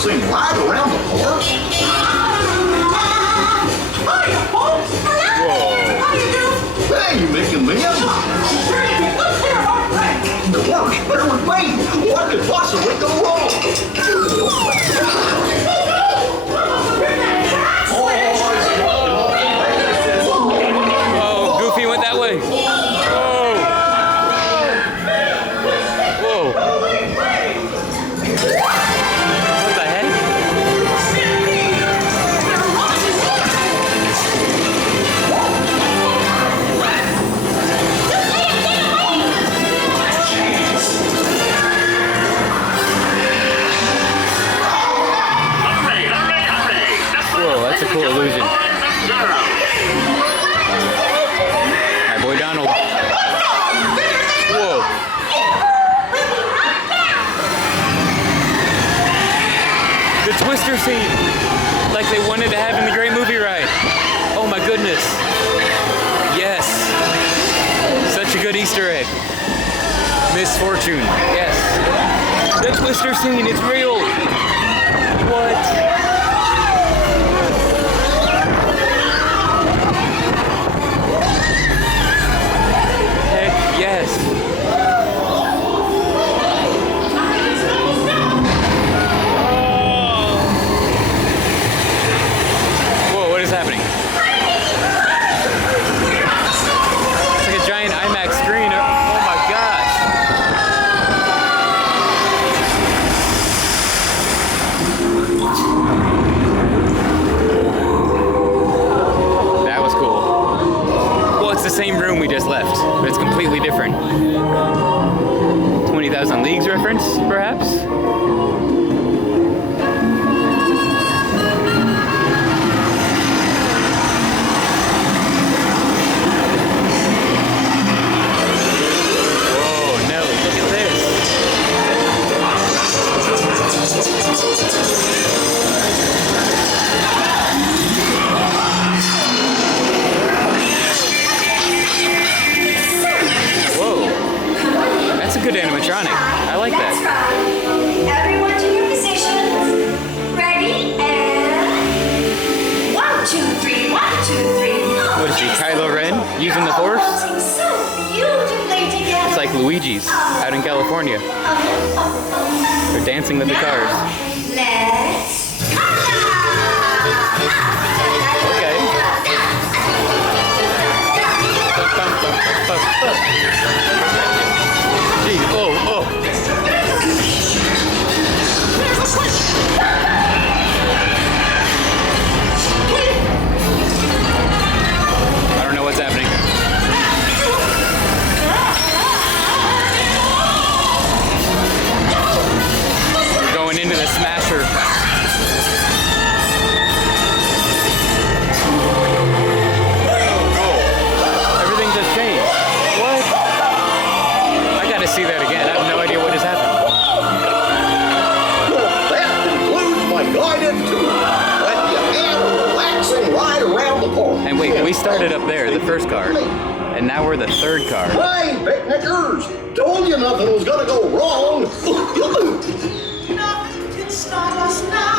dancing right around the park. Hiya, folks. Whoa. How you doing? Hey, you making me up? The worst, better with me. What could possibly go wrong? Oh, Goofy went that way. Whoa. Whoa. What the heck? Whoa, that's a cool illusion. My boy Donald. Whoa. The Twister scene, like they wanted to have in the Great Movie Ride. Oh my goodness. Yes. Such a good Easter egg. Misfortune. Yes. The Twister scene, it's real. What? Yes. Whoa, what is happening? It's like a giant IMAX screen. Oh my gosh. That was cool. Well, it's the same room we just left, but it's completely different. 20,000 Leagues reference, perhaps? Whoa, no, look at this. Whoa, that's a good animatronic. I like that. That's right. Everyone to your positions. Ready and 1, 2, 3, 1, 2, 3. What is he, Kylo Ren using the Force? Dancing so beautifully together. It's like Luigi's out in California. They're dancing with the cars. Let's go. Okay. Gee, oh, oh. I don't know what's happening. We're going into the Smasher. Everything just changed. What? I gotta see that again. I have no idea what just happened. Well, that concludes my guided tour. Let you have a relaxing ride around the park. And wait, we started up there, the first car, and now we're the third car. Hey, picnickers! Told you nothing was gonna go wrong. Nothing can stop us now.